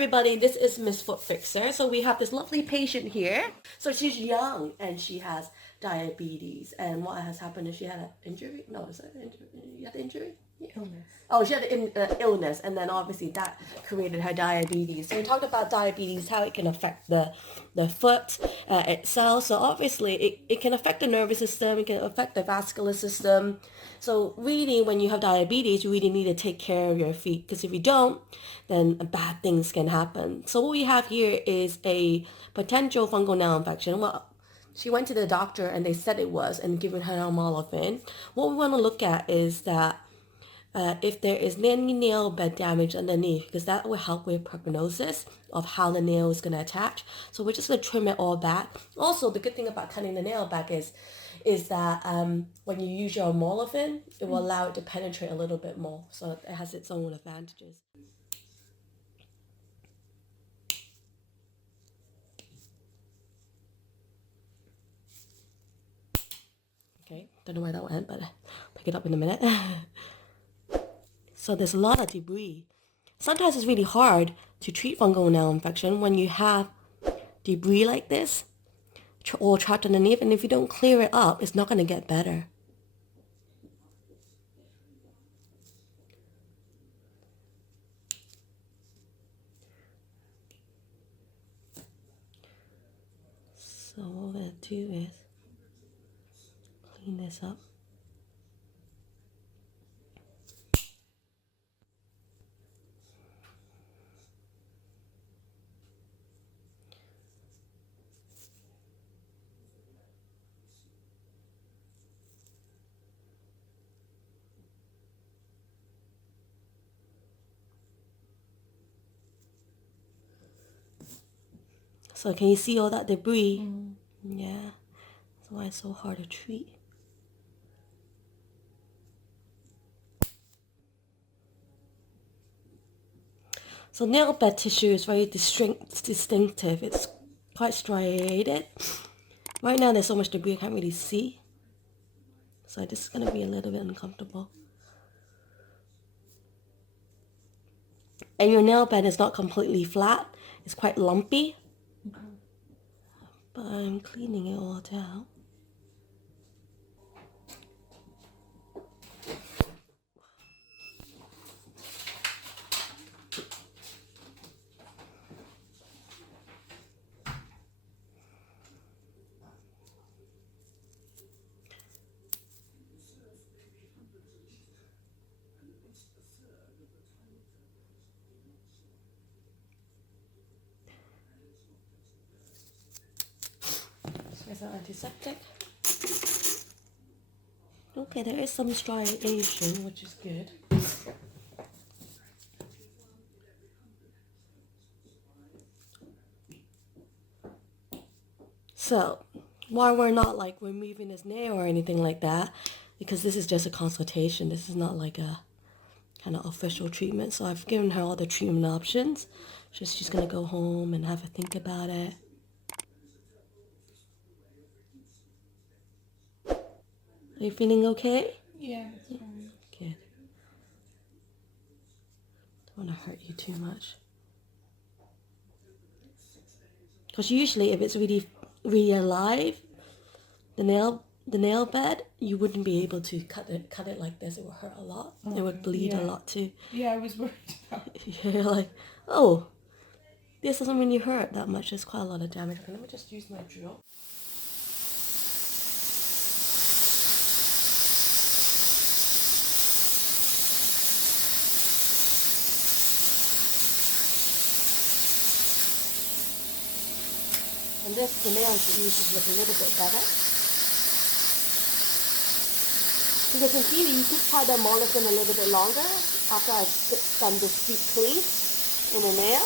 everybody, this is Miss Foot Fixer. So we have this lovely patient here. So she's young and she has diabetes. And what has happened is she had an injury. No, is that an injury? You had an injury? Yeah. Illness. Oh, she had an illness, and then obviously that created her diabetes. So we talked about diabetes, how it can affect the foot itself. So obviously it can affect the nervous system, it can affect the vascular system. So really, when you have diabetes, you really need to take care of your feet, because if you don't, then bad things can happen. So what we have here is a potential fungal nail infection. Well, she went to the doctor and they said it was, and given her amolofin. What we want to look at is that if there is any nail bed damage underneath, because that will help with prognosis of how the nail is going to attach. So we're just going to trim it all back. Also, the good thing about cutting the nail back is that when you use your amolofin, it will allow it to penetrate a little bit more. So it has its own advantages. Okay, don't know where that went, but I'll pick it up in a minute. So there's a lot of debris. Sometimes it's really hard to treat fungal nail infection when you have debris like this all trapped underneath, and if you don't clear it up, it's not going to get better. So what we're going to do is clean this up. So can you see all that debris? Yeah, that's why it's so hard to treat. So nail bed tissue is very distinctive. It's quite striated. Right now there's so much debris I can't really see. So this is going to be a little bit uncomfortable. And your nail bed is not completely flat. It's quite lumpy. But I'm cleaning it all down. There's an antiseptic. Okay, there is some striation, which is good. So, while we're not like removing this nail or anything like that, because this is just a consultation, this is not like a kind of official treatment. So I've given her all the treatment options. She's gonna go home and have a think about it. Are you feeling okay? Yeah, it's fine. Good. Don't want to hurt you too much. Because usually if it's really alive, the nail bed, you wouldn't be able to cut it like this. It would hurt a lot. It would bleed a lot too. Yeah, I was worried about it. You're like, oh, this doesn't really hurt that much. There's quite a lot of damage. Okay, let me just use my drill. And this, the nail should usually look a little bit better. Because in theory, you could try the amolofin a little bit longer after I've done this deep clean in the nail.